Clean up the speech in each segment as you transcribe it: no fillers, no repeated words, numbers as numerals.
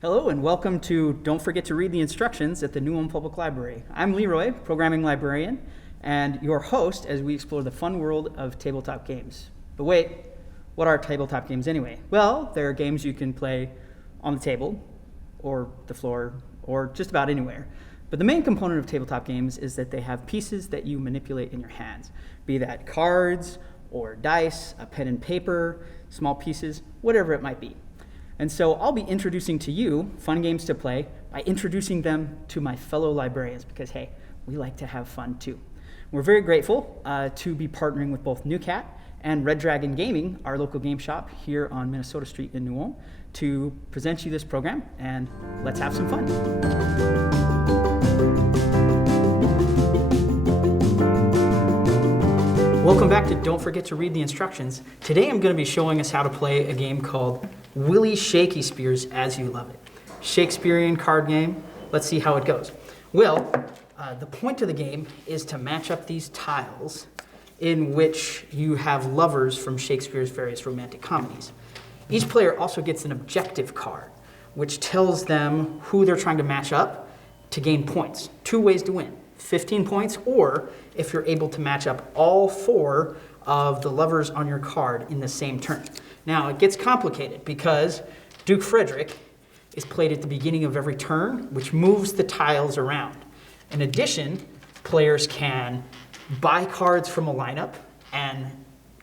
Hello and welcome to Don't Forget to Read the Instructions at the New Ulm Public Library. I'm Leroy, programming librarian, and your host as we explore the fun world of tabletop games. But wait, what are tabletop games anyway? Well, they're games you can play on the table, or the floor, or just about anywhere. But the main component of tabletop games is that they have pieces that you manipulate in your hands, be that cards, or dice, a pen and paper, small pieces, whatever it might be. And so I'll be introducing to you fun games to play by introducing them to my fellow librarians because, hey, we like to have fun too. We're very grateful to be partnering with both NewCat and Red Dragon Gaming, our local game shop here on Minnesota Street in New Ulm, to present you this program, and let's have some fun. Welcome back to Don't Forget to Read the Instructions. Today I'm going to be showing us how to play a game called Willie Shakespeare's As You Love It. Shakespearean card game. Let's see how it goes. Well, the point of the game is to match up these tiles in which you have lovers from Shakespeare's various romantic comedies. Each player also gets an objective card, which tells them who they're trying to match up to gain points. Two ways to win. 15 points, or if you're able to match up all four of the lovers on your card in the same turn. Now, it gets complicated because Duke Frederick is played at the beginning of every turn, which moves the tiles around. In addition, players can buy cards from a lineup and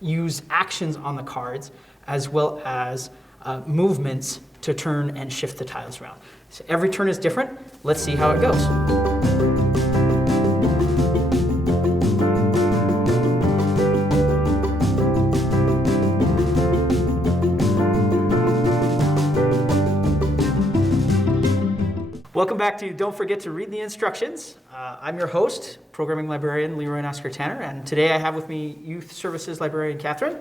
use actions on the cards, as well as movements to turn and shift the tiles around. So every turn is different. Let's see how it goes. Welcome back to Don't Forget to Read the Instructions. I'm your host, programming librarian Leroy and Oscar Tanner, and today I have with me Youth Services librarian Catherine,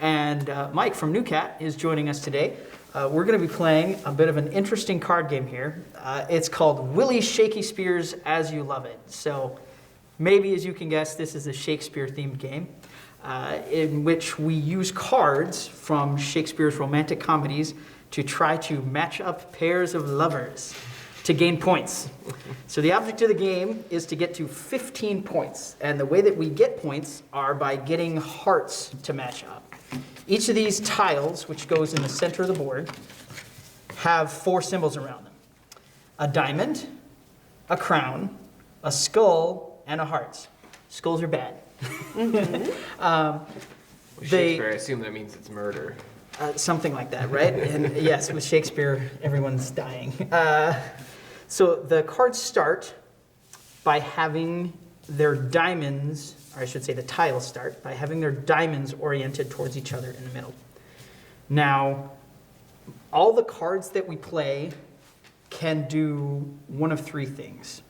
and Mike from NewCat is joining us today. We're going to be playing a bit of an interesting card game here. It's called Willie Shakespeare's As You Love It. So maybe, as you can guess, this is a Shakespeare-themed game in which we use cards from Shakespeare's romantic comedies to try to match up pairs of lovers to gain points. So the object of the game is to get to 15 points. And the way that we get points are by getting hearts to match up. Each of these tiles, which goes in the center of the board, have four symbols around them. A diamond, a crown, a skull, and a heart. Skulls are bad. Shakespeare, I assume that means it's murder. Something like that, right? And yes, with Shakespeare, everyone's dying. So the cards start by having their diamonds, or I should say the tiles start, by having their diamonds oriented towards each other in the middle. Now, all the cards that we play can do one of three things.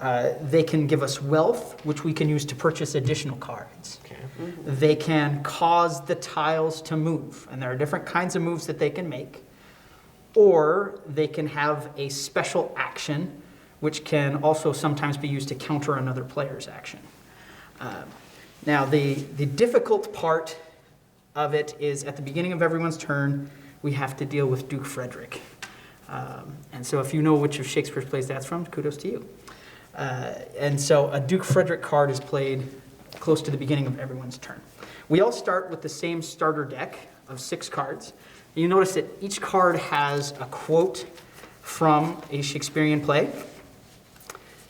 They can give us wealth, which we can use to purchase additional cards. Okay. Mm-hmm. They can cause the tiles to move, and there are different kinds of moves that they can make. Or they can have a special action, which can also sometimes be used to counter another player's action. Now, the difficult part of it is at the beginning of everyone's turn, we have to deal with Duke Frederick. And so if you know which of Shakespeare's plays that's from, kudos to you. And so a Duke Frederick card is played close to the beginning of everyone's turn. We all start with the same starter deck of 6 cards. You notice that each card has a quote from a Shakespearean play.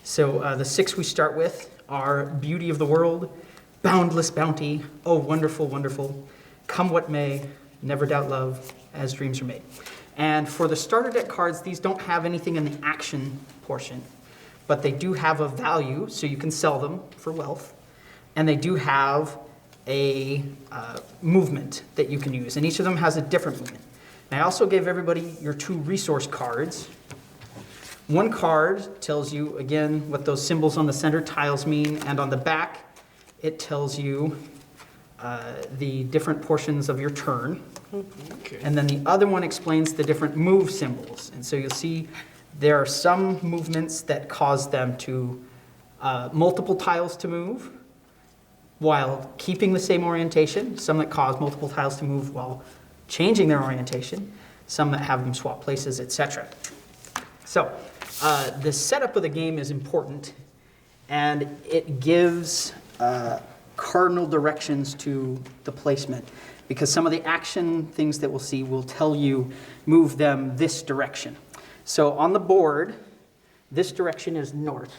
So the 6 we start with are Beauty of the World, Boundless Bounty, Oh Wonderful, Wonderful, Come What May, Never Doubt Love, As Dreams Are Made. And for the starter deck cards, these don't have anything in the action portion, but they do have a value, so you can sell them for wealth. And they do have a movement that you can use, and each of them has a different movement. And I also gave everybody your 2 resource cards. One card tells you, again, what those symbols on the center tiles mean, and on the back, it tells you the different portions of your turn. Okay. And then the other one explains the different move symbols. And so you'll see there are some movements that cause them to multiple tiles to move while keeping the same orientation, some that cause multiple tiles to move while changing their orientation. some that have them swap places, etc. So the setup of the game is important, and it gives cardinal directions to the placement, because some of the action things that we'll see will tell you move them this direction. So on the board, this direction is north.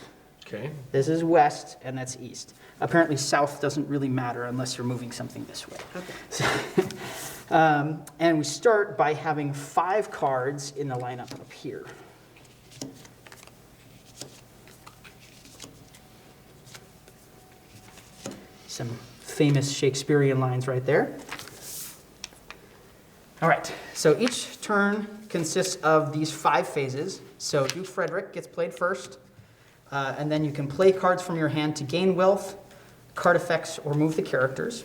Okay. This is west, and that's east. Apparently, south doesn't really matter unless you're moving something this way. Okay. And we start by having 5 cards in the lineup up here. Some famous Shakespearean lines right there. All right, so each turn consists of these 5 phases. So Duke Frederick gets played first, and then you can play cards from your hand to gain wealth, card effects, or move the characters.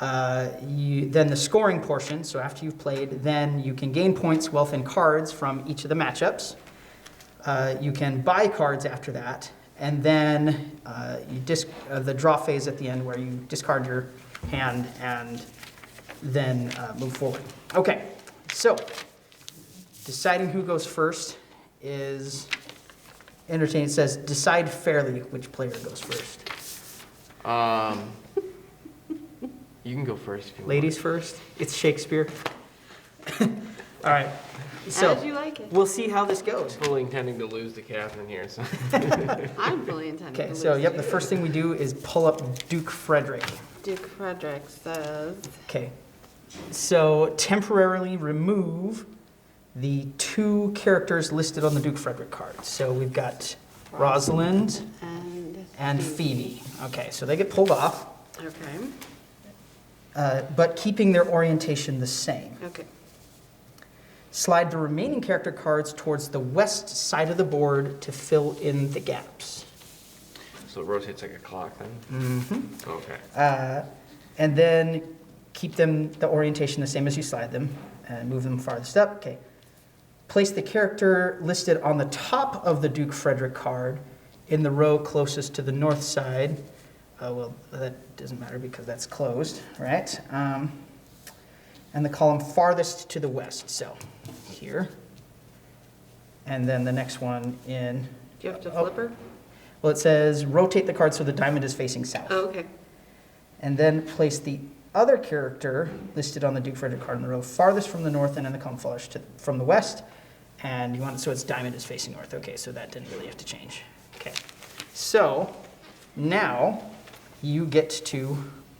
Then the scoring portion, so after you've played, then you can gain points, wealth, and cards from each of the matchups. You can buy cards after that, and then the draw phase at the end where you discard your hand and then move forward. Okay, so deciding who goes first is entertaining. It says, decide fairly which player goes first. You can go first if you Ladies first. It's Shakespeare. All right. So As you like it. we'll see how this goes. want. Fully intending to lose to Catherine here, so. I'm fully intending Okay, to so lose yep, to the you. first thing we do is pull up Duke Frederick. Duke Frederick says, Okay. So temporarily remove the 2 characters listed on the Duke Frederick card. So we've got Rosalind and Phoebe. Okay, so they get pulled off, Okay. but keeping their orientation the same. Okay. Slide the remaining character cards towards the west side of the board to fill in the gaps. So it rotates like a clock then? Mm-hmm. Okay. And then keep them the orientation the same as you slide them and move them farthest up. Okay. Place the character listed on the top of the Duke Frederick card in the row closest to the north side. Well, that doesn't matter because that's closed, right? And the column farthest to the west, so here. And then the next one in, Do you have to Oh. flip her? well, it says rotate the card so the diamond is facing south. Oh, okay. And then place the other character listed on the Duke Frederick card in the row farthest from the north and in the column farthest from the west. And you want it so its diamond is facing north. Okay, so that didn't really have to change. Okay, so now you get to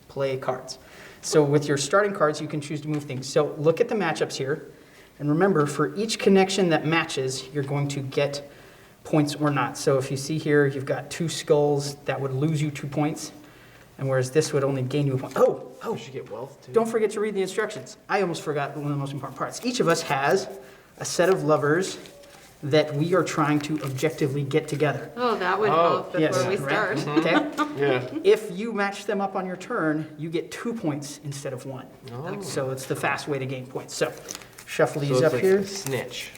play cards. So with your starting cards, you can choose to move things. So look at the matchups here. And remember, for each connection that matches, you're going to get points or not. So if you see here, you've got 2 skulls, that would lose you 2 points. And whereas this would only gain you a point. Oh, You should get wealth too. don't forget to read the instructions. I almost forgot one of the most important parts. Each of us has a set of lovers that we are trying to objectively get together. Oh, that would Oh, help Yes, before we right? start. Okay? Yeah. If you match them up on your turn, you get 2 points instead of 1. Oh. So it's the fast way to gain points. So shuffle So these it's up like here, a snitch.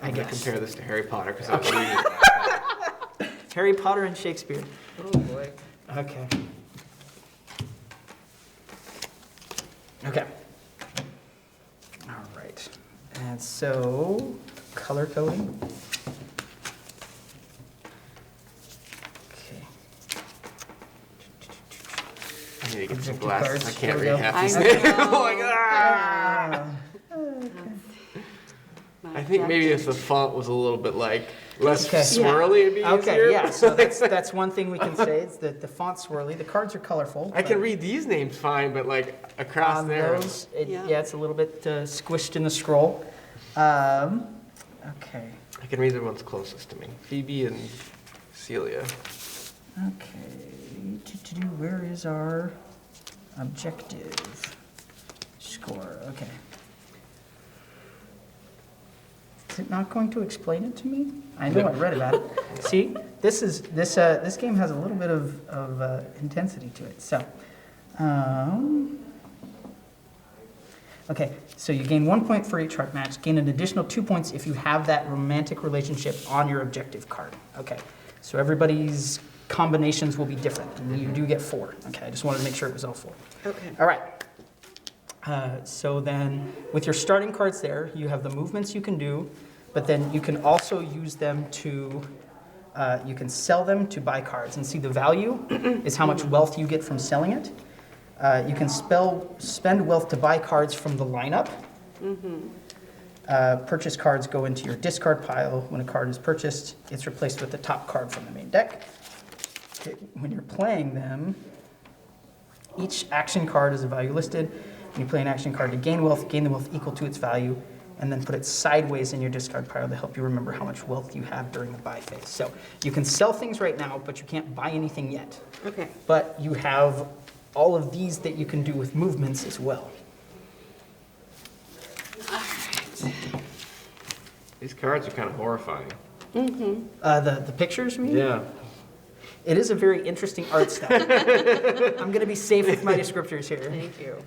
I I'm gonna guess. compare this to Harry Potter because I was reading it last night. Harry Potter and Shakespeare. Oh boy. Okay. Okay. All right. And so, color coding. Okay. I need to get some Objective glasses. cards. I Here can't we read go. half I these know. names. Oh my God. My I think maybe if objective. the font was a little bit like less Okay. swirly, it'd be Okay, easier. yeah, so that's one thing we can say, is that the font's swirly, the cards are colorful. I can but read these names fine, but like across on there. those, Yeah. yeah, it's a little bit squished in the scroll. Okay, I can read the ones closest to me. Phoebe and Celia. okay, where is our objective score? Okay. Is it not going to explain it to me? I know I read about it. See, this game has a little bit of intensity to it. So, okay, so you gain 1 point for each heart match. Gain an additional 2 points if you have that romantic relationship on your objective card. Okay, so everybody's combinations will be different, and you do get 4. Okay, I just wanted to make sure it was all 4. Okay. All right. So then, with your starting cards there, you have the movements you can do, but then you can also use them to, you can sell them to buy cards. And see, the value is how much wealth you get from selling it. You can spend wealth to buy cards from the lineup. Purchase cards go into your discard pile. When a card is purchased, it's replaced with the top card from the main deck. Okay, when you're playing them, each action card is a value listed. When you play an action card to gain the wealth equal to its value, and then put it sideways in your discard pile to help you remember how much wealth you have during the buy phase. So you can sell things right now, but you can't buy anything yet. Okay. But you have all of these that you can do with movements as well. These cards are kind of horrifying. The pictures, you mean? Yeah. It is a very interesting art style. I'm going to be safe with my descriptors here. Thank you.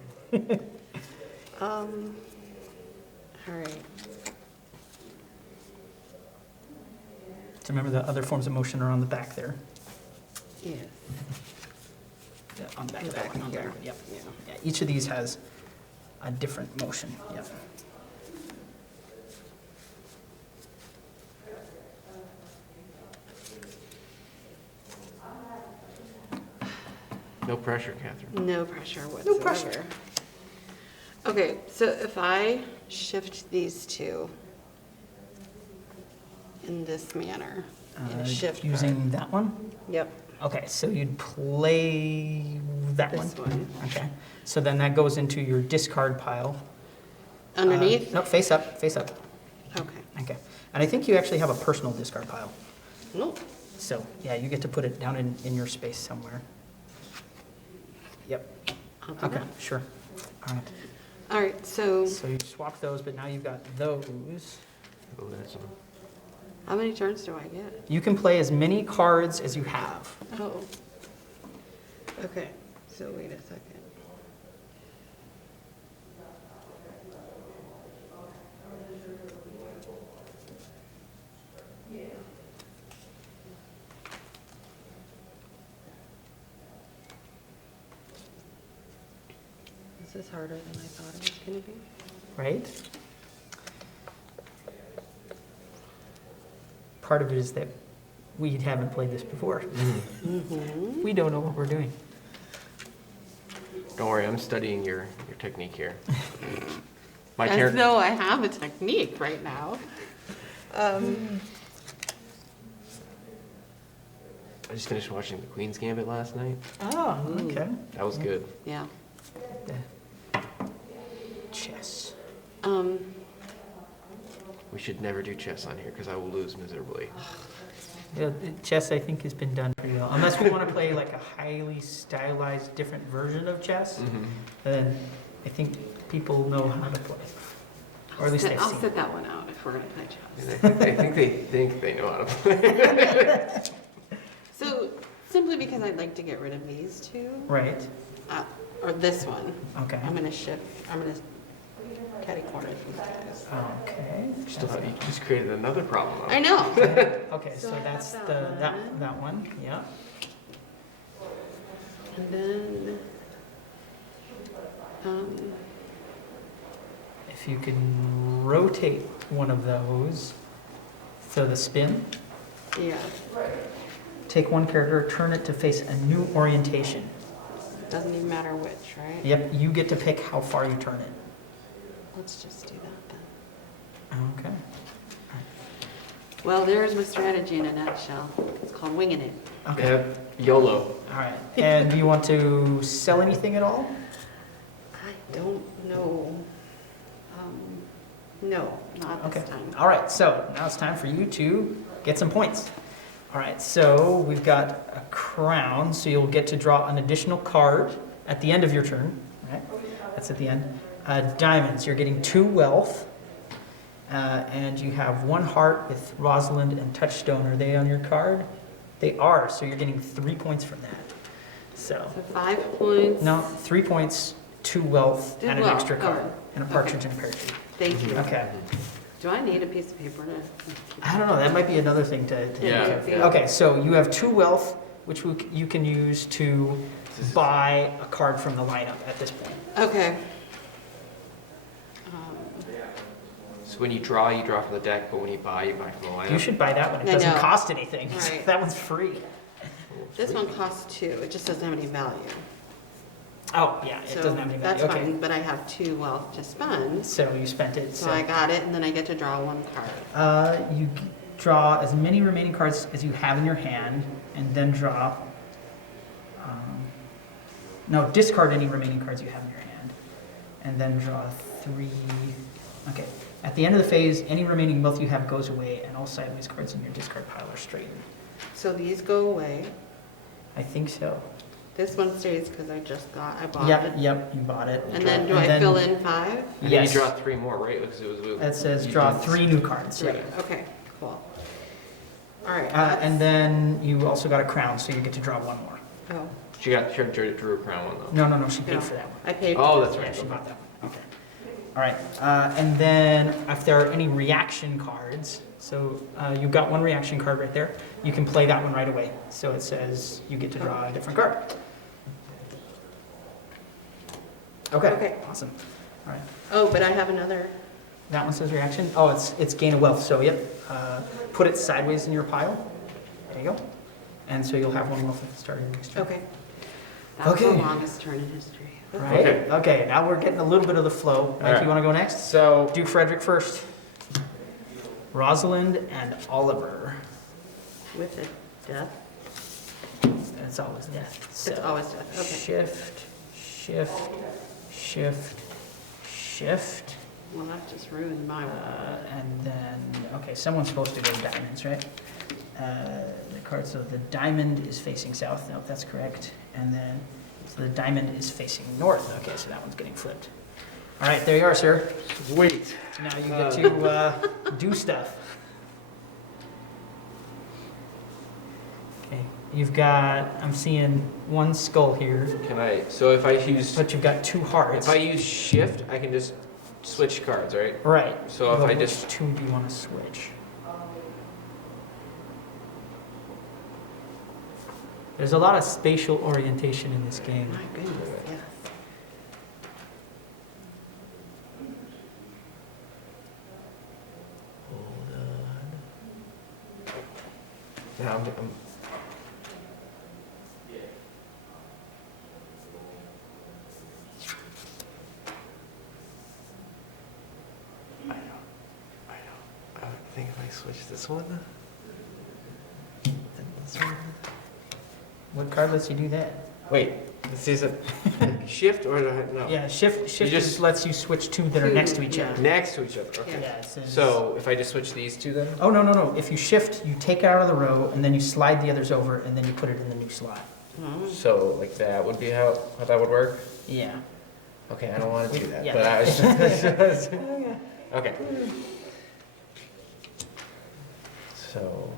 All right. So remember the other forms of motion are on the back there. Yes. Yeah, on the back of that Back one, on here. there. Yep. Yeah. Yeah, each of these has a different motion. Yep. No pressure, Catherine. No pressure whatsoever. pressure. Okay, so if I shift these two in this manner, in a shift Using that one? card. Yep, Okay, so you'd play that this one? one. Okay, so then that goes into your discard pile. Underneath? No, face up, face up. Okay. Okay, and I think you actually have a personal discard pile. Nope. So, yeah, you get to put it down in your space somewhere. Yep, I'll do okay, that. sure. All right, All right, so so you swap those, but now you've got those. Oh, that's one. how many turns do I get? You can play as many cards as you have. Oh. Okay, so wait a second. This is harder than I thought it was gonna be. Right? Part of it is that we haven't played this before. We don't know what we're doing. Don't worry, I'm studying your technique here. My As character. though I have a technique right now. I just finished watching The Queen's Gambit last night. Oh, okay. That was good. Yeah. Chess. We should never do chess on here because I will lose miserably. Yeah, chess, I think, has been done pretty well. Unless we want to play like a highly stylized, different version of chess, then I think people know how to play. Or at least they've I'll seen sit it. that one out if we're gonna play chess. And I think they know how to play. So simply because I'd like to get rid of these two, Right, or this one, okay. I'm gonna catty corner these guys. Okay. You just created another problem. I know. Okay, so So I that's have the, that that one, yeah. And then, If you can rotate one of those, so the spin, yeah, take one character, turn it to face a new orientation. doesn't even matter which, right? Yep, you get to pick how far you turn it. Let's just do that then. Okay. Well, there's my strategy in a nutshell. It's called winging it. Okay. Yeah, YOLO. All right. And do you want to sell anything at all? I don't know. No, not Okay. this time. All right. So now it's time for you to get some points. All right. So we've got a crown. So you'll get to draw an additional card at the end of your turn. Right. That's at the end. Diamonds. You're getting 2 wealth. And you have 1 heart with Rosalind and Touchstone. Are they on your card? They are. So you're getting 3 points from that. So. So 5 points. No, 3 points, 2 wealth, 2 and an wealth, extra card, oh, and a partridge and pear tree. Thank you. Okay. Do I need a piece of paper to? I don't know, that might be another thing to Yeah. take care of. Okay, so you have 2 wealth, which you can use to buy a card from the lineup at this point. Okay. So when you draw from the deck, but when you buy from the lineup. You should buy that one. It I doesn't know. cost anything. Right. That one's free. This one costs 2, it just doesn't have any value. Oh, yeah, it So doesn't have any that's value. Okay. fine, but I have 2 wealth to spend, So you spent it. so I got it, and then I get to draw 1 card. You draw as many remaining cards as you have in your hand, and then draw. No, discard any remaining cards you have in your hand, and then draw 3. Okay. At the end of the phase, any remaining wealth you have goes away, and all sideways cards in your discard pile are straightened. So these go away. I think so. This one stays because I bought Yep, it. yep, you bought it. And then do I fill in 5? And then Yes. you draw 3 more, right? Because it was. That says you draw did- 3 new cards. 3, Yep. okay, cool. All right. And then you also got a crown, so you get to draw 1 more. Oh, She drew a crown one though. No, she paid No. for that one. I paid. Oh, for that's this. Yeah, right. she bought that one. Okay. All right. And then if there are any reaction cards, so you've got 1 reaction card right there. You can play that one right away. So it says you get to draw a different card. Okay. Okay. Awesome. All right. Oh, but I have another. That one says reaction. Oh, it's gain of wealth. So yep. Put it sideways in your pile. There you go. And so you'll have 1 wealth at the start of your next turn. Okay. That's the Okay. longest turn in history. Right. Okay. Okay. Now we're getting a little bit of the flow. Mike, right. you want to go next? So Duke Frederick first. Rosalind and Oliver. With a death. It's always death. It's always death. Okay. Shift, shift, shift, shift. Well, that just ruined my one. And then, okay, someone's supposed to go diamonds, right? The card, so the diamond is facing south. No, that's correct. And then, so the diamond is facing north. Okay, so that one's getting flipped. All right, there you are, sir. wait. Now you get to do stuff. Okay, you've got, I'm seeing 1 skull here, Can I? So if I use but you've got 2 hearts. if I use shift, I can just switch cards, right? Right. So if But I which just 2 do you want to switch? There's a lot of spatial orientation in this game. My goodness, yes. hold on. Now I'm I think if I switch this one, then this one. What card lets you do that? Wait, this is a shift or no? Yeah, shift just- just lets you switch 2 that are next to each Yeah. other. Next to each other. Okay. Yeah, it says. So if I just switch these two, then. Oh, no. If you shift, you take it out of the row, and then you slide the others over, and then you put it in the new slot. Oh. So like that would be how that would work. Yeah. Okay, I don't want to do that, Yeah. but I was. Okay. So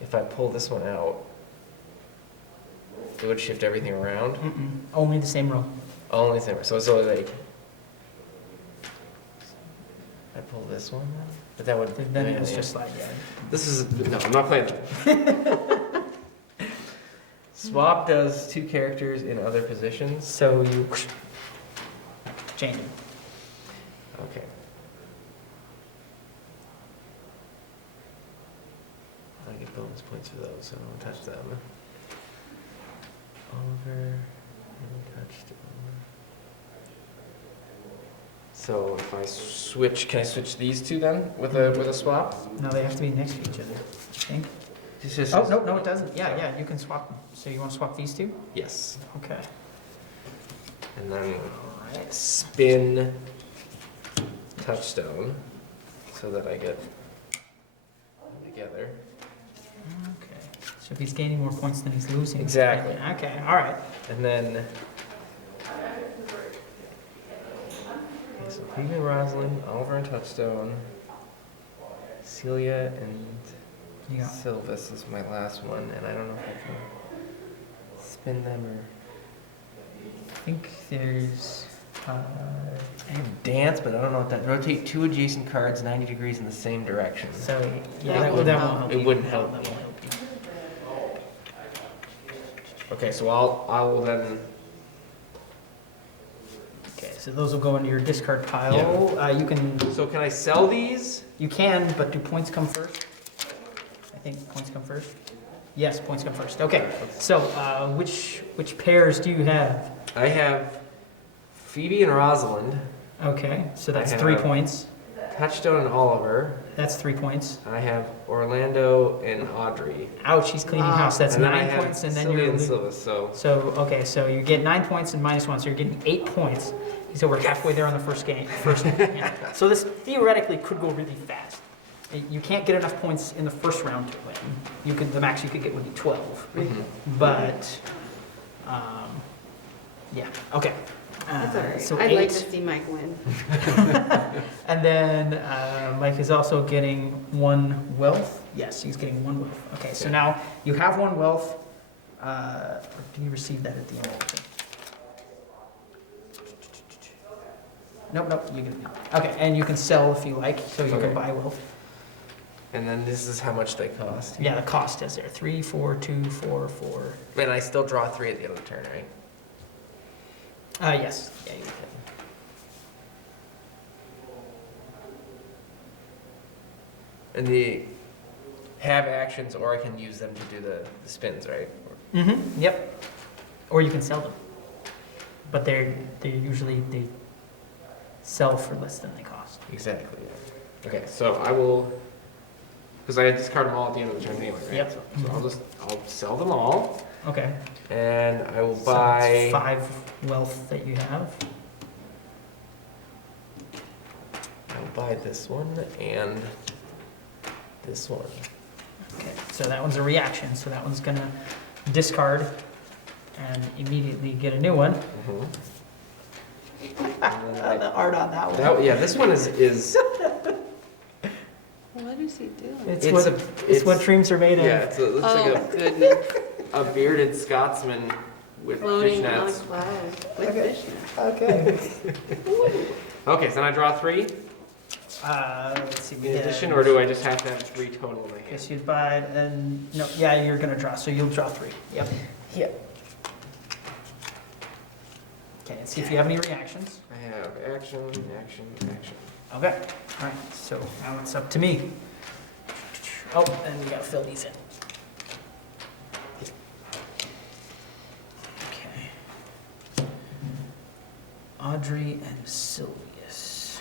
if I pull this one out, it would shift everything around. Mm-mm. Only the same row. Only thing. So it's only like I pull this one, but that would. Then it was just slide, yeah. This is no. I'm not playing that. Swap does 2 characters in other positions. So you change it. Okay. I get bonus points for those, so I don't touch them. Oliver, untouched. So if I switch, can I switch these 2 then with a swap? No, they have to be next to each other, I think. This is Oh, no, it doesn't. Yeah, you can swap them. So you want to swap these 2? Yes, Okay. and then spin touchstone so that I get them together. Okay. So if he's gaining more points than he's losing. Exactly. Okay, all right. And then, okay, so Phoebe and Rosalind, Oliver and Touchstone, Celia and You got Sylvis is my last one, and I don't know if I can spin them or. I think there's. I have dance, but I don't know what that. Rotate 2 adjacent cards 90 degrees in the same direction. So yeah, That that won't won't help. help. It you. wouldn't help That me. won't help you. Okay, so I will then. Okay, so those will go into your discard pile. You can, So can I sell these? but do points come first? I think points come first. Yes, points come first. Okay, so which pairs do you have? I have Phoebe and Rosalind, Okay, so that's I 3 have- points. Touchstone and Oliver. That's 3 points. I have Orlando and Audrey. Ouch, he's cleaning Wow. house. That's And then I 9 have points, and then Sylvia you're and Silva. So So, okay, so you get 9 points and -1, so you're getting 8 points. So we're halfway there on the first game. Hand. So this theoretically could go really fast. You can't get enough points in the first round to win. You could, the max you could get would be 12. But, yeah, okay. That's all right. So I'd like 8. to see Mike win. And then Mike is also getting 1 wealth. Yes, he's getting 1 wealth. Okay, so Yeah. now you have 1 wealth. Or do you receive that at the end? Nope, you can, okay, and you can sell if you like, so you Okay. can buy wealth. and then this is how much they cost. Yeah, the cost is there, 3, 4, 2, 4, 4. And I still draw 3 at the end of the turn, right? Yes, yeah, you can. And the have actions, or I can use them to do the spins, right? Mm-hmm, yep. Or you can sell them. But they usually, they sell for less than they cost. Exactly. Yeah. Okay, so I will, because I discard them all at the end of the turn anyway, right? Yep. So I'll sell them all, Okay. and I will So buy. that's 5 wealth that you have. I'll buy this one and this one. Okay, so that one's a reaction, so that one's gonna discard and immediately get a new one. Mhm. And then I- The art on that one. yeah, this one is What is he doing? It's it's what dreams are made of. yeah, it looks Oh, like goodness. a bearded Scotsman with Floating on fishnets. clouds with Okay. fishnets. Okay. Okay, so then I draw 3 Let's see. we in get- addition, or do I just have to have 3 total in my hand? Guess you'd buy it, and, no, yeah, you're gonna draw, so you'll draw 3. Yep. Yeah. Okay, and see if you have any reactions. I have action, action, action. Okay, all right, so now it's up to me. Oh, and we gotta fill these in. Okay. Audrey and Sylvius.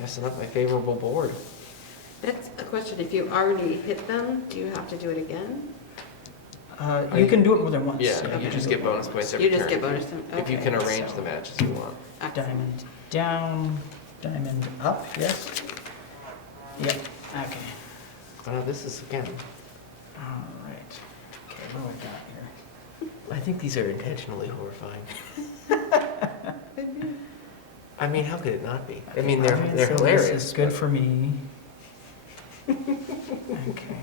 Messing up my favorable board. That's a question. If you already hit them, do you have to do it again? You can do it more than once. Yeah, so you can just do get it bonus once. points every You just turn. get bonus time? If you Okay. can arrange so- the matches you want. Excellent. Diamond down, diamond up, yes? Yep, okay. Oh, no, this is again. All right. Okay, what do I got here? I think these are intentionally horrifying. I mean, how could it not be? I mean, they're Alright, they're so hilarious. This is good but- for me. Okay.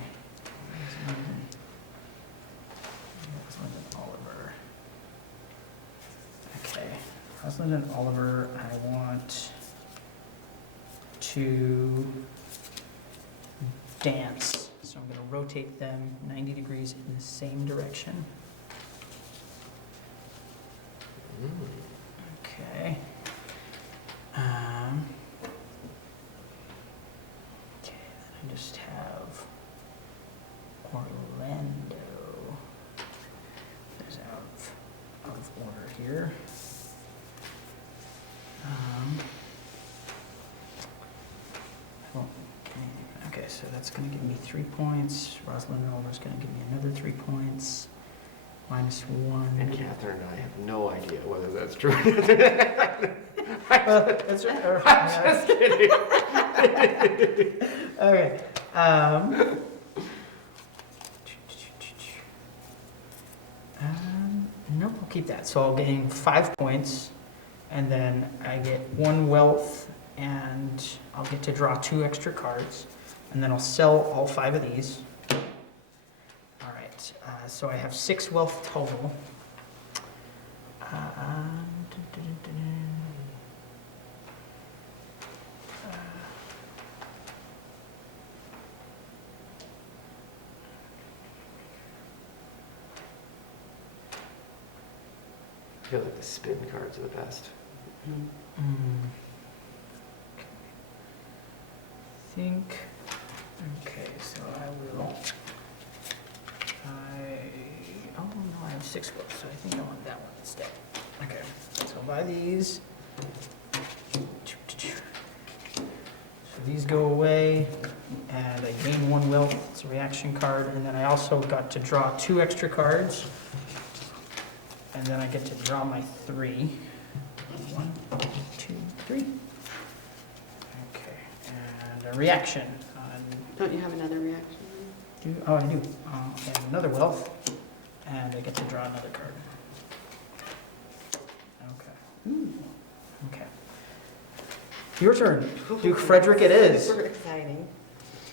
Rosalind and Oliver. Okay, Rosalind and Oliver, I want to dance. So I'm gonna rotate them 90 degrees in the same direction. Mm. Okay. Um, okay, then I just have Orlando. There's out of order here. Okay, so that's gonna give me 3 points. Rosalind and Oliver's gonna give me another 3 points. -1. And Catherine and I have no idea whether that's true. That's right. I'm just kidding. Okay. Nope, I'll keep that. So I'll gain 5 points, and then I get 1 wealth, and I'll get to draw 2 extra cards, and then I'll sell all 5 of these. All right, so I have 6 wealth total. I feel like the spin cards are the best. Think, okay, so oh no, I have 6 wells, so I think I want that one instead. Okay, so buy these. So these go away, and I gain 1 wealth, it's a reaction card, and then I also got to draw 2 extra cards. And then I get to draw my 3. 1, 2, 3. Okay, and a reaction. Don't you have another reaction? Oh, I do. And another wealth, and I get to draw another card. Okay. Okay. Your turn. Duke Frederick it is. Super exciting.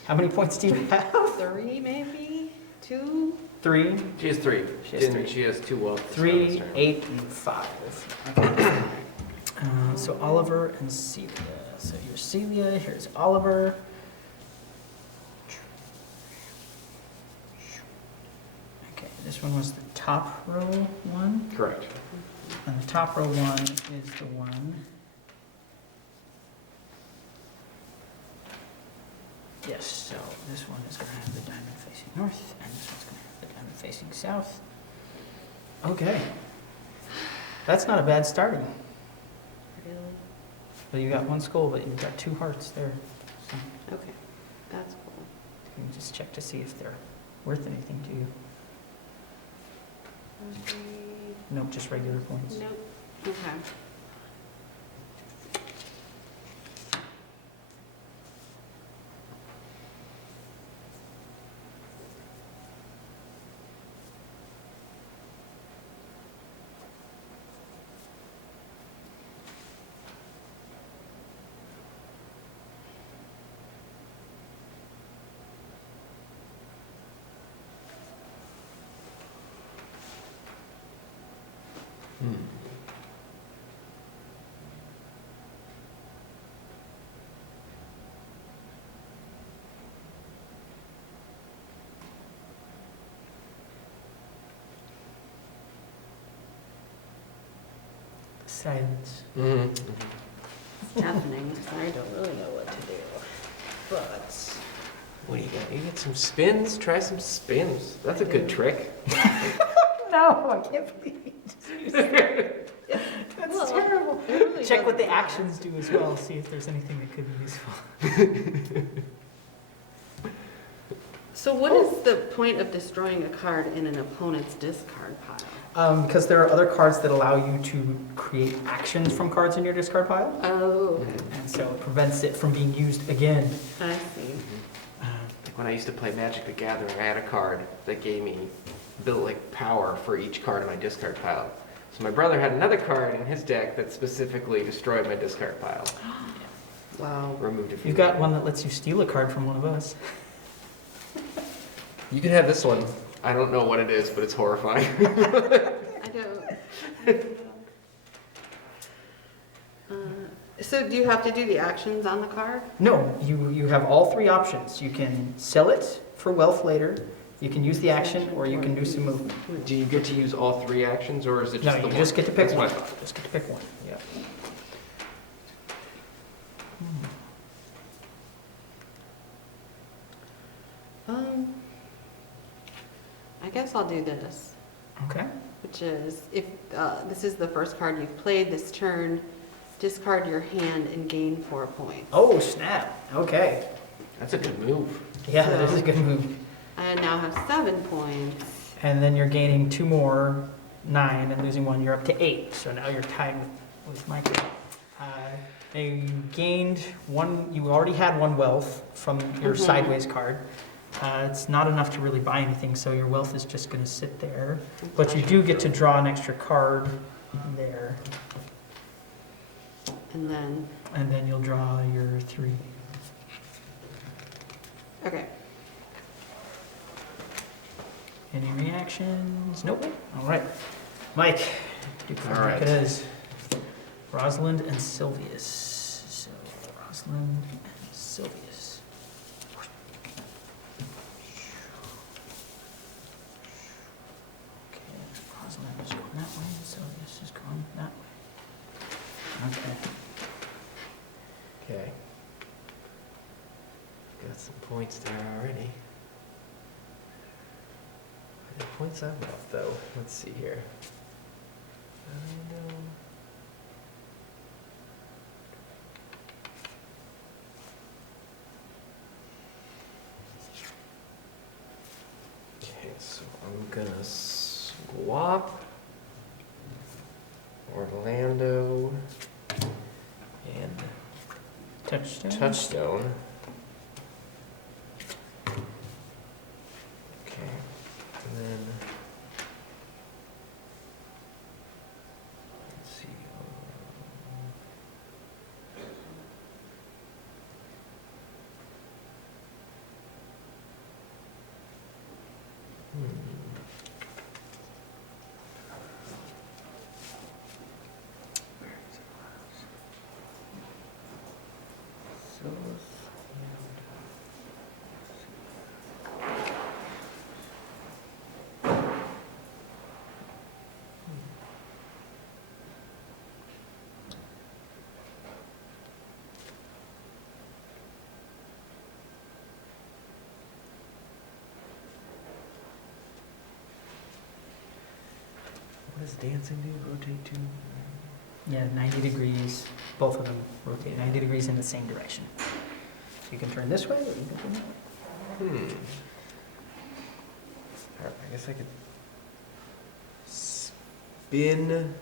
How many points do you have? 3 maybe? 2? 3. She has 3. She has 3. She has 2 wealth. 3, 8, and 5. Okay. So Oliver and Celia. So here's Celia, here's Oliver. Okay, this one was the top row one. Correct. And the top row one is the one. Yes, so this one is going to have the diamond facing north, and this one's going to have the diamond facing south. Okay. That's not a bad starting. Really? But you got 1 skull, but you've got 2 hearts there. So Okay, that's cool. you can just check to see if they're worth anything to you. Nope, just regular points. Nope. Okay. Silence. Mm-hmm. It's happening. I don't really know what to do, but What do you got? You get some spins? Try some spins. That's a good trick. no, I can't believe it. That's Well, terrible. it really Check what the doesn't matter. actions do as well. See if there's anything that could be useful. So what is the point of destroying a card in an opponent's discard pile? Because there are other cards that allow you to create actions from cards in your discard pile, Oh, okay. and so it prevents it from being used again. I see. Like when I used to play Magic the Gathering, I had a card that gave me built like power for each card in my discard pile. So my brother had another card in his deck that specifically destroyed my discard pile. Wow. Removed a few. You've got one that lets you steal a card from one of us. You can have this one. I don't know what it is, but it's horrifying. I don't. So do you have to do the actions on the card? No, you have all 3 options. You can sell it for wealth later, you can use the action, or you can do some movement. Do you get to use all 3 actions, or is it No, just the you one? just get to pick That's one. what I thought. Just get to pick one, yeah. I guess I'll do this, Okay. which is if this is the first card you've played this turn, discard your hand and gain 4 points. Oh, snap. Okay. That's a good move. Yeah, this is a good move. I now have 7 points. And then you're gaining 2 more, 9, and losing 1, you're up to 8. So now you're tied with Michael. You gained 1, you already had 1 wealth from your sideways card. It's not enough to really buy anything, so your wealth is just going to sit there. But you do get to draw an extra card there, And then, you'll draw your 3. okay. Any reactions? Nope. All right. Mike, Duke All Frederick right. it is. Rosalind and Sylvius. So, Rosalind and Sylvius. Okay, Rosalind is going that way, and Sylvius is going Okay. Okay. Got some points there already. The points I've left though. Let's see here. Orlando. Okay, so I'm gonna swap Orlando and Touchstone. Okay, and then let's see. What does dancing do? Rotate to? Yeah, 90 degrees. Both of them rotate 90 degrees in the same direction. So you can turn this way or you can turn that way. Alright, I guess I could spin.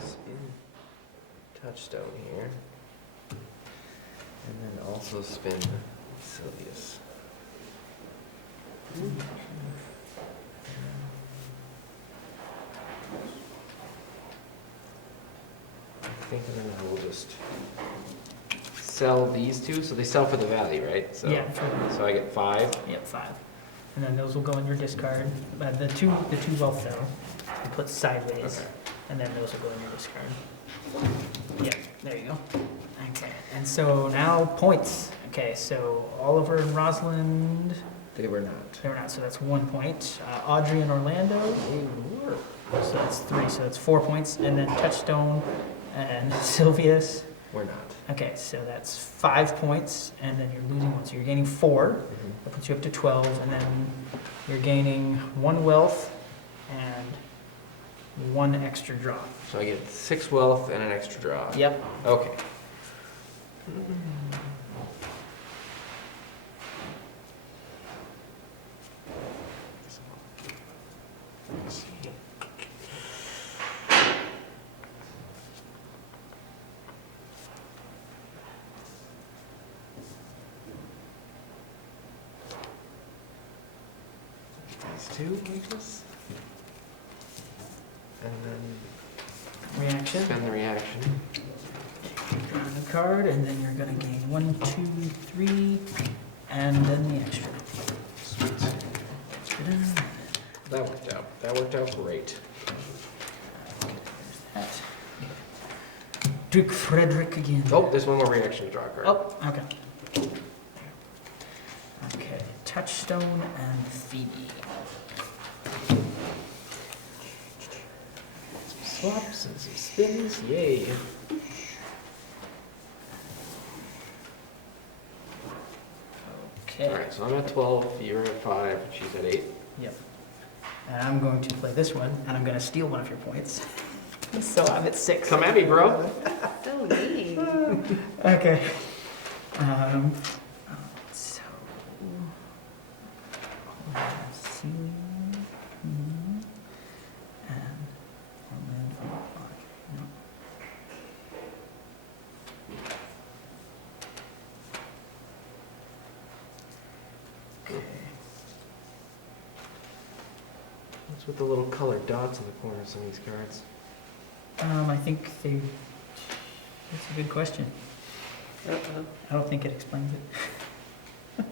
Spin Touchstone here. And then also spin Sylvius. I think then we'll just sell these two. So they sell for the value, right? So, Yeah. So I get 5. Yep, 5. And then those will go in your discard. The two will sell. You put sideways, Okay. and then those will go in your discard. Yep, there you go. Okay, and so now points. Okay, so Oliver and Rosalind, They were not. they were not, so that's 1 point. Audrey and Orlando, They were. so that's 3, so that's 4 points. And then Touchstone and Sylvius. We're not. Okay, so that's 5 points, and then you're losing 1, so you're gaining 4. That puts you up to 12, and then you're gaining 1 wealth and 1 extra draw. So I get 6 wealth and an extra draw. Yep. Okay. Let's see. These two, I guess. And then Reaction. spend the reaction. Draw the card, and then you're gonna gain 1, 2, 3, and then the extra. Sweet. That worked out. That worked out great. There's that. Duke Frederick again. Oh, there's one more reaction to draw a card. Oh, okay. Okay, Touchstone and Phoebe. Some swaps and some spins. Yay. Okay. Alright, so I'm at 12, you're at 5, she's at 8. Yep. And I'm going to play this one, and I'm going to steal one of your points. So I'm at 6. Come at me, bro. So mean. Okay. So. Ceiling. And Orlando. No. Okay. What's with the little colored dots in the corners of these cards? I think they. That's a good question. Uh-oh. I don't think it explains it.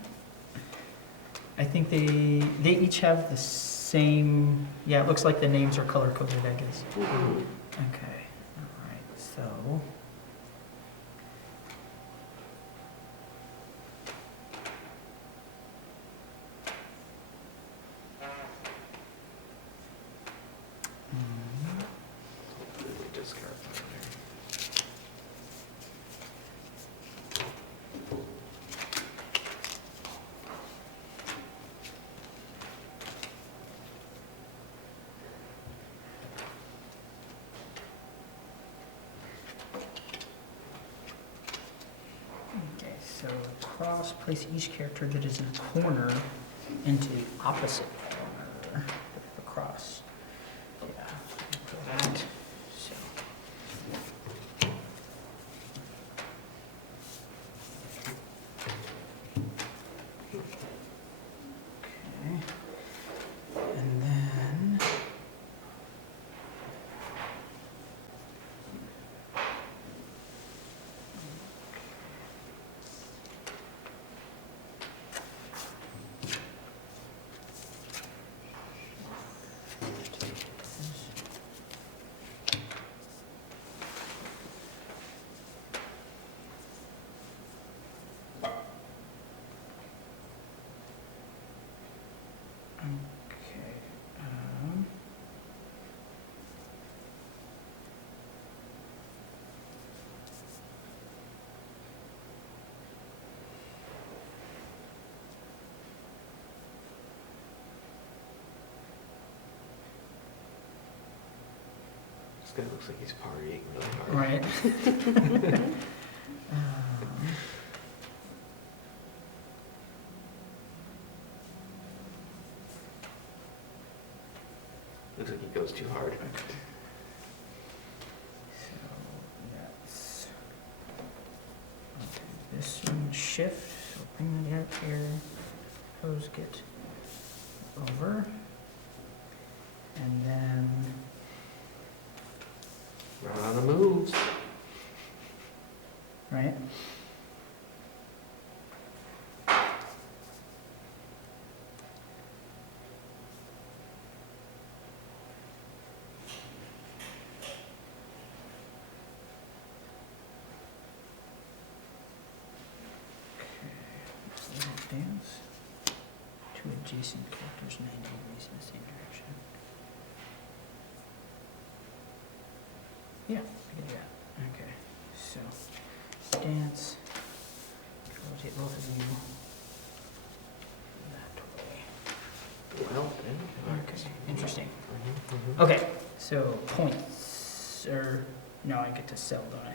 I think they each have the same. Yeah, it looks like the names are color coded, I guess. Okay. All right. So. cross, place each character that is in a corner into the opposite corner across. Yeah, for that. So. Okay. And then. Okay. This guy looks like he's partying really hard. Right. Looks like he goes too hard. So that's okay, this one shift. So bring that out here. Those get over, and then Run on the moves. right. Dance. Two adjacent characters 90 degrees in the same direction. Yeah, I can do that. Okay, so dance. Rotate both of you that way. Well, Okay, interesting. Mhm. Okay, so points, or no, I get to sell, don't I?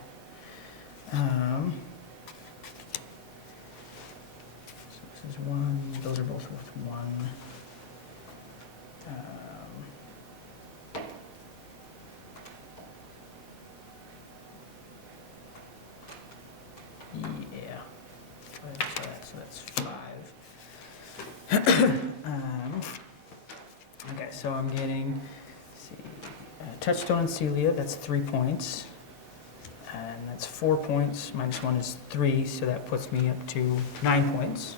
So this is one, those are both worth one. Yeah, so that's 5. Okay, so I'm getting, let's see, Touchstone and Celia, that's 3 points. And that's 4 points, -1 is 3, so that puts me up to 9 points.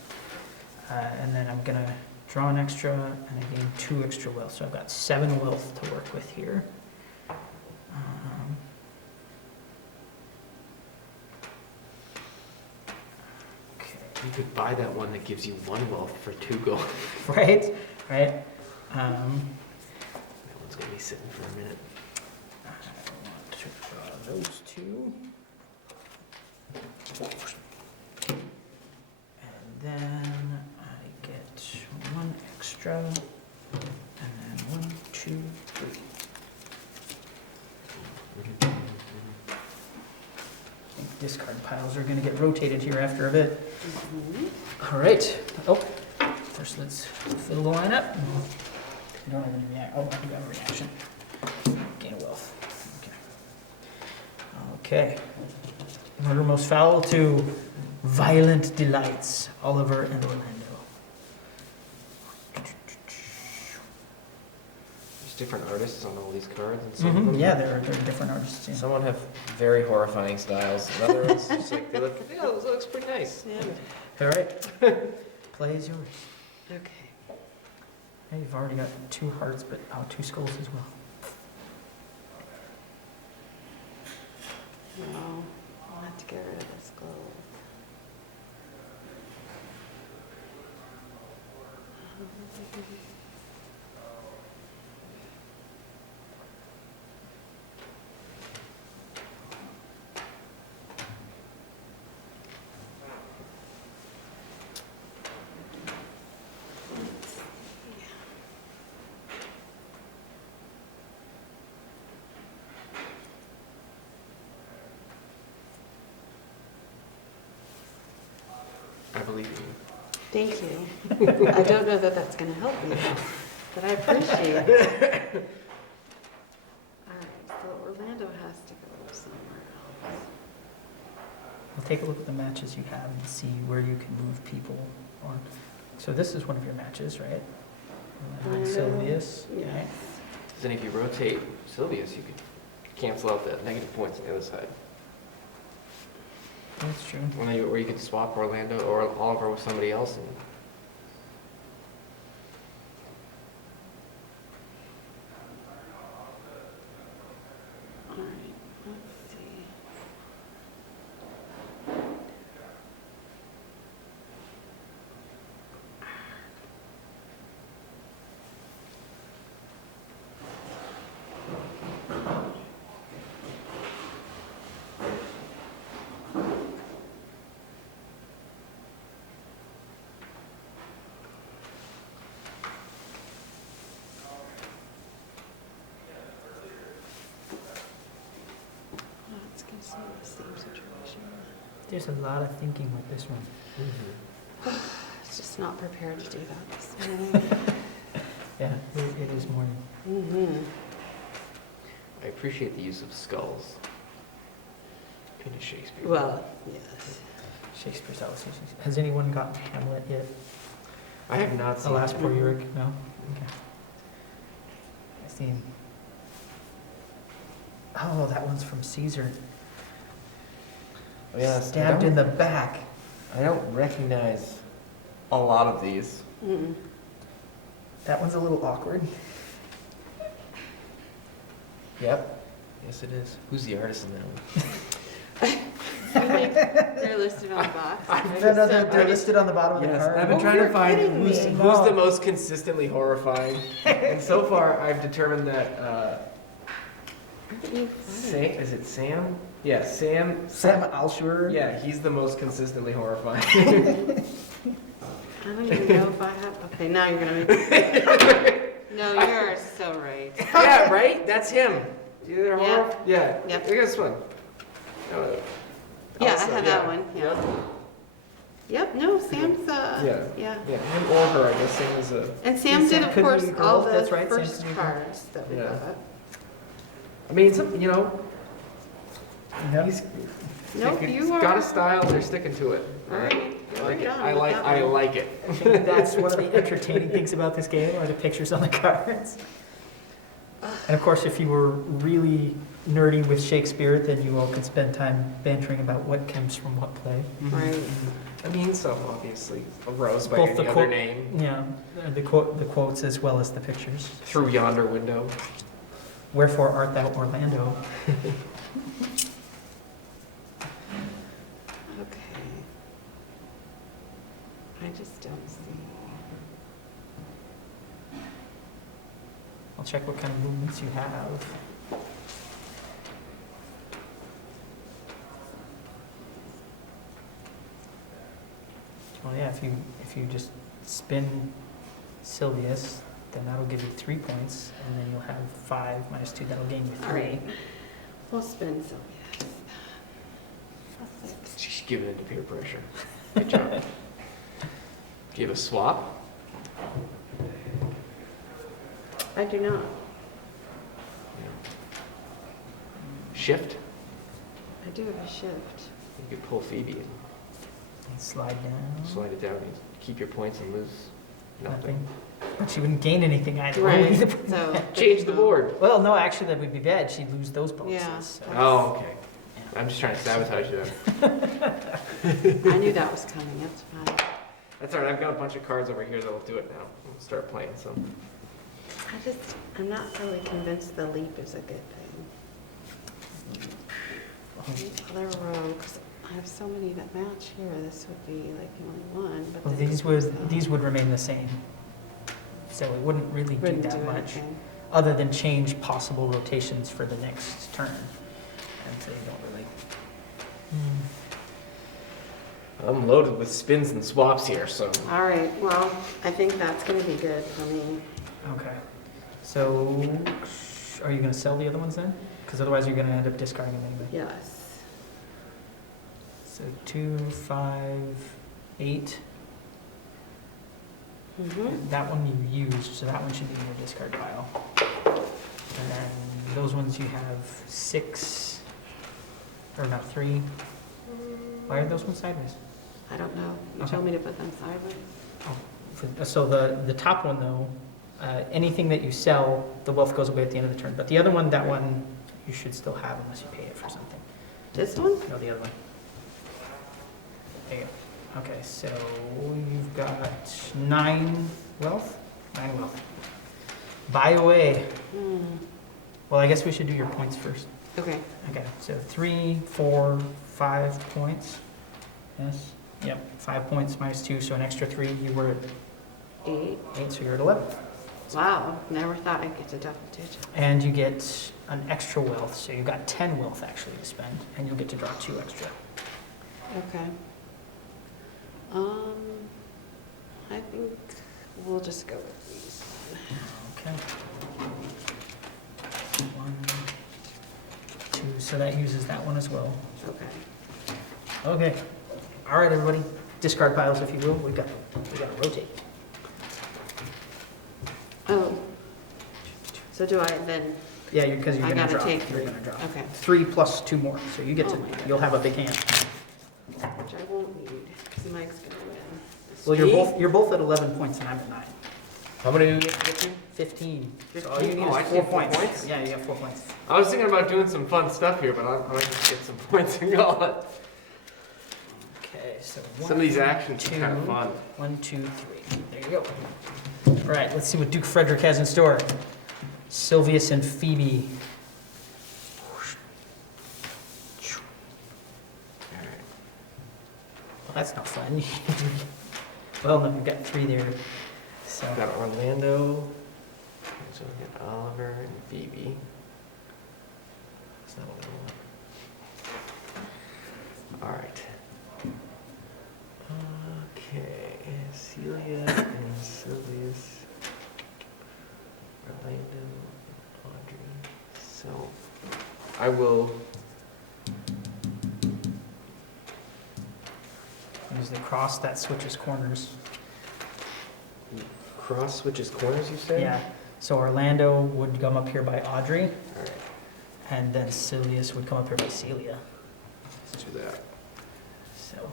And then I'm gonna draw an extra, and I gain 2 extra wealth, so I've got 7 wealth to work with here. Okay, You could buy that one that gives you 1 wealth for 2 gold. right, right. That one's gonna be sitting for a minute. I want to draw those 2. And then I get 1 extra, and then 1, 2, 3. I think discard piles are gonna get rotated here after a bit. All right, oh, first let's fill the line up. I don't have any react, oh, I do have a reaction. Gain a wealth, okay. Okay, murder most foul to Violent Delights, Oliver and Orlando. There's different artists on all these cards, and some of them, Yeah, they're different artists, yeah. some one have very horrifying styles, and other ones just like they look. Yeah, this looks pretty nice. Yeah. All right, play is yours. Okay. Hey, you've already got 2 hearts, but 2 skulls as well. No, I'll have to get rid of this gold. believe in you. Thank you. I don't know that that's gonna help me, but I appreciate it. All right, so Orlando has to go somewhere else. We'll take a look at the matches you have and see where you can move people on. So this is one of your matches, right? Sylvius. Yes. right? Then if you rotate Sylvius, you could cancel out the negative points on the other side. That's true. Or you could swap Orlando or Oliver with somebody else. And All right, let's see. Oh, it's gonna be the same situation. There's a lot of thinking with this one. It's just not prepared to do that this morning. Yeah, it is morning. Mm-hmm. I appreciate the use of skulls. Kind of Shakespeare. Well, yes. Shakespeare's Alice. Has anyone got Hamlet yet? I have not The seen last it. poor Yorick? No? Okay. I see. Oh, that one's from Caesar. Oh, yeah, Stabbed in the back. I don't recognize a lot of these. Mm-mm. That one's a little awkward. Yep. Yes, it is. Who's the artist in that one? I think they're listed on the box. No, no, they're listed on the bottom of the Yes, card. I've been Oh, trying to you're find kidding who's, me. who's the most consistently horrifying. And so far, I've determined that, is it Sam? Yeah, Sam. Sam Alshurer. Yeah, he's the most consistently horrifying. I don't even know if I have. Okay, now you're gonna make. No, you're so right. Yeah, right? That's him. They're Yeah. Yeah. Yep. Look at this one. Yeah, I Also, have that one. Yeah. Yep. Yep. No, Sam's. Yeah. Yeah. Yeah, him or her, I guess Sam is a... And Sam did, of Could be course, girls, all the that's right, Sam first could be a girl. cards that we Yeah. got. I mean, some, you know, Yep. he's... Nope, he's you are. got a style, they're sticking to it. All right. I like it. You're done I with like, that I one. like it. I think that's one of the entertaining things about this game are the pictures on the cards. And of course, if you were really nerdy with Shakespeare, then you all could spend time bantering about what comes from what play. Right. I mean, some obviously arose by Both any the other quote- name. Yeah, the quotes as well as the pictures. Through yonder window. Wherefore art thou Orlando? Okay. I just don't see. I'll check what kind of movements you have. Well, yeah, if you just spin Sylvius, then that'll give you 3 points, and then you'll have 5 minus 2, that'll gain you 3. All right. We'll spin Sylvia. Perfect. She's giving it to peer pressure. Good job. Do you have a swap? I do not. Shift? I do have a shift. You could pull Phoebe and And slide down. slide it down and keep your points and lose nothing. Nothing. But she wouldn't gain anything either. Right. Only the- So Change the board. Well, no, actually, that would be bad. She'd lose those bonuses. Yeah. so- Oh, okay. I'm just trying to sabotage you then. I knew that was coming. That's fine. That's all right. I've got a bunch of cards over here that'll do it now. We'll start playing some. I'm not really convinced the leap is a good thing. The other row, because I have so many that match here. This would be like the only one. But Well, then these would remain the same. So it wouldn't really do wouldn't that do much, anything. other than change possible rotations for the next turn. And so you don't really. I'm loaded with spins and swaps here, so. All right. Well, I think that's going to be good for me. Okay. So, are you going to sell the other ones then? Because otherwise you're going to end up discarding them anyway. Yes. So 2, 5, 8. Mm-hmm. That one you used, so that one should be in your discard pile. And then those ones you have 6, or no, 3. Why are those ones sideways? I don't know. You Okay. told me to put them sideways. So the top one though, anything that you sell, the wealth goes away at the end of the turn. But the other one, that one, you should still have unless you pay it for something. This one? No, the other one. There you go. Okay, so you've got 9 wealth? 9 wealth. Buy away. Hmm. Well, I guess we should do your points first. Okay. Okay, so 3, 4, 5 points. Yes, yep, 5 points minus 2, so an extra 3. You were at 8. 8, so you're at 11. Wow. Never thought I'd get to double digit. And you get an extra wealth, so you've got 10 wealth actually to spend, and you'll get to draw 2 extra. Okay. I think we'll just go with these. Okay. 1, 2, so that uses that one as well. Okay. Okay. All right, everybody. Discard piles, if you will. We got to rotate. Oh. So do I then? Yeah, because you're I gonna gotta draw. take You're 3. gonna draw. Okay. 3 plus 2 more, so you get Oh to. my God. You'll have a big hand. Which I won't need, because Mike's gonna win. Well, you're both at 11 points, and I'm at 9. How many do you get to? 15. So 15? all you need Oh, I is see 4 4 points. points? Yeah, you got 4 points. I was thinking about doing some fun stuff here, but I might just get some points and call it. Okay, so Some of these actions are kind of 2, fun. 1, 2, 3. There you go. All right, let's see what Duke Frederick has in store. Sylvius and Phoebe. Alright. Well, that's not fun. Well, no, we've got 3 there. So, Got Orlando. So we got Oliver and Phoebe. That's not what I want. Alright. Okay. Celia and Sylvius. Orlando and Audrey. So I will. use the cross that switches corners. Cross switches corners, you said? Yeah, so Orlando would come up here by Audrey, Alright, and then Sylvius would come up here by Celia. let's do that. So,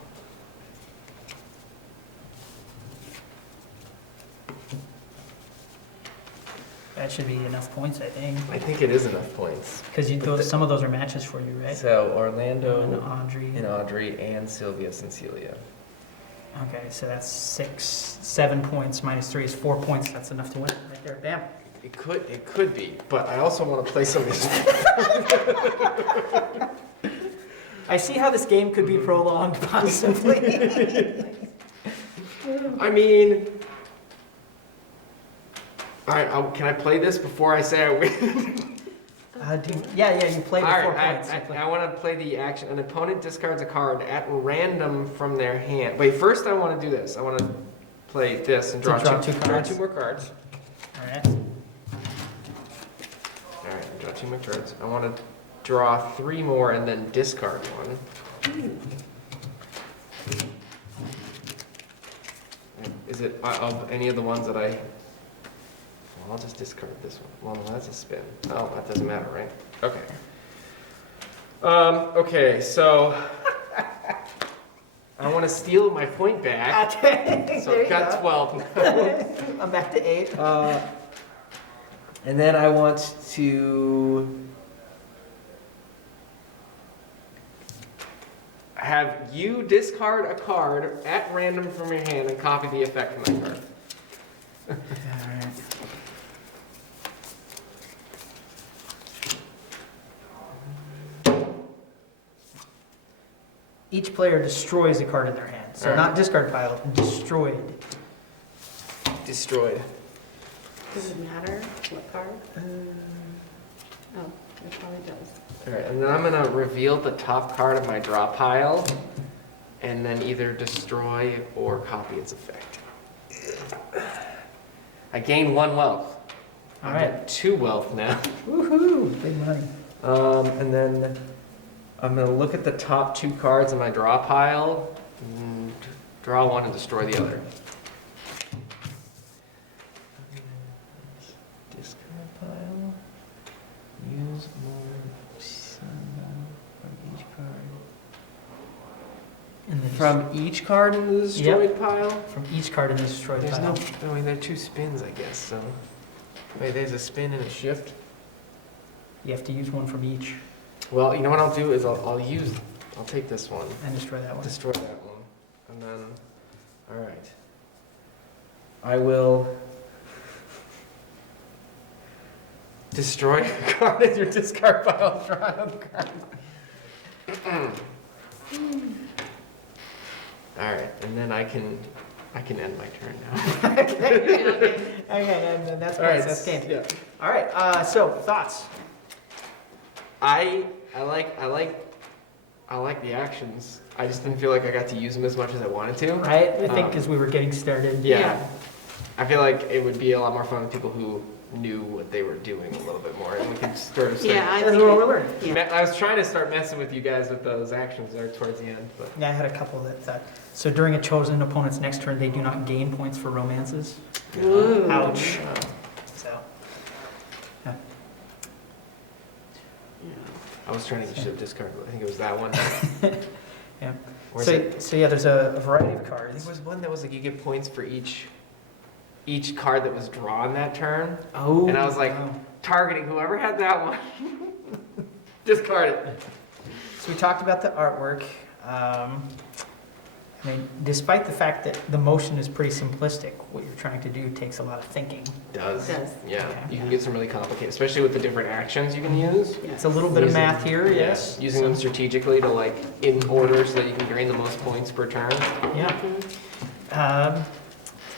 that should be enough points, I think, I think it is enough points. because some of those are matches for you, right? So And Orlando Audrey. and Audrey and Sylvius and Celia. Okay, so that's 6, 7 points minus 3 is 4 points. That's enough to win it right there. Bam. It could be, but I also want to play some of these. I see how this game could be prolonged, possibly. I mean, can I play this before I say I win? Yeah, you play the All 4 right, points. You play- I want to play the action. An opponent discards a card at random from their hand. Wait, first I want to do this. I want to play this and To draw, draw two, two draw cards. 2 more cards. All right. All right, draw 2 more cards. I want to draw 3 more and then discard 1. Is it of any of the ones that I... Well, I'll just discard this one. Well, no, that's a spin. Oh, that doesn't matter, right? Okay. Okay, so... I want to steal my point back. So There I've you got go. 12 now. I'm back to 8. And then I want to have you discard a card at random from your hand and copy the effect from that card. All right. Each player destroys a card in their hand. So All right. not discard pile, destroyed. Destroyed. Does it matter what card? Oh, it probably does. All right, and then I'm gonna reveal the top card of my draw pile, and then either destroy or copy its effect. I gain 1 wealth. All I'm right. at 2 wealth now. Woohoo! Big money. And then I'm gonna look at the top 2 cards in my draw pile. And Draw one and destroy the other. Discard pile. Use more from each card. And then From each card in the destroyed pile? from each card in the destroyed There's pile. no, I mean, there are 2 spins, I guess, so. Wait, there's a spin and a shift? You have to use one from each Well, you know what I'll do is I'll take this one, and destroy that one. destroy that one, and then, all right. I will destroy a card in your discard pile, draw another card. All right, and then I can end my turn now. Okay, and that's All right, process game. yeah. All right, so thoughts? I like the actions. I just didn't feel like I got to use them as much as I wanted to. Right? I think as we were getting started. Yeah. I feel like it would be a lot more fun with people who knew what they were doing a little bit more, and we could sort of start. Yeah, I That's think what it- we're learning. Yeah. I was trying to start messing with you guys with those actions there towards the end, but Yeah, I had a couple that so during a chosen opponent's next turn, they do not gain points for romances. Ooh. Ouch. So, Yeah. I was trying to get you to discard. I think it was that one. yeah. Or is So, it- so yeah, there's a variety of There cards. was one that was like you get points for each card that was drawn that turn. Oh. And I was like, wow. targeting whoever had that one. Discard it. So we talked about the artwork. I mean, despite the fact that the motion is pretty simplistic, what you're trying to do takes a lot of thinking. Does. Does. Yeah. Okay. You can get some really complicated, especially with the different actions you can use. It's a little bit of Using- math here, yeah, yes. Using them strategically to like in order so that you can gain the most points per turn. Yeah. Mhm.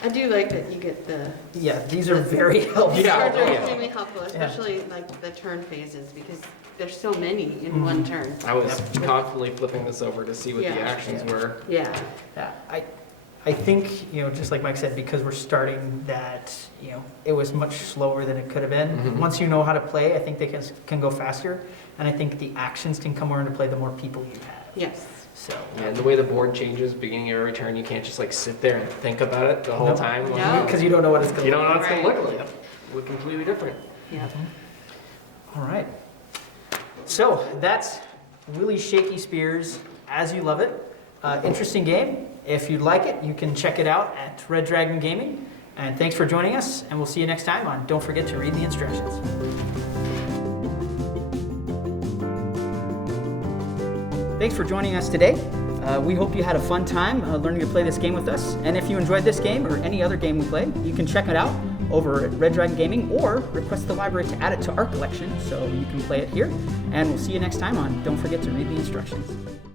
I do like that you get the. Yeah, these are very helpful. These Yeah, cards are yeah. extremely helpful, especially like the turn phases, because there's so many in one turn. I was constantly flipping this over to see what the Yeah. actions Yeah. were. Yeah. Yeah, I think, just like Mike said, because we're starting that, it was much slower than it could have been. Mhm. Once you know how to play, I think they can go faster, and I think the actions can come more into play the more people you have. Yes. So, Yeah, and the way the board changes beginning of every turn, you can't just like sit there and think about it the whole Nope. time. No. because you don't know what it's going You to don't know what it's gonna Right. look like. Look completely different. Yeah. All right. So that's Willie Shaky Spears As You Love It. Interesting game. If you'd like it, you can check it out at Red Dragon Gaming. And thanks for joining us, and we'll see you next time on Don't Forget to Read the Instructions. Thanks for joining us today. We hope you had a fun time learning to play this game with us. And if you enjoyed this game or any other game we play, you can check it out over at Red Dragon Gaming or request the library to add it to our collection so you can play it here. And we'll see you next time on Don't Forget to Read the Instructions.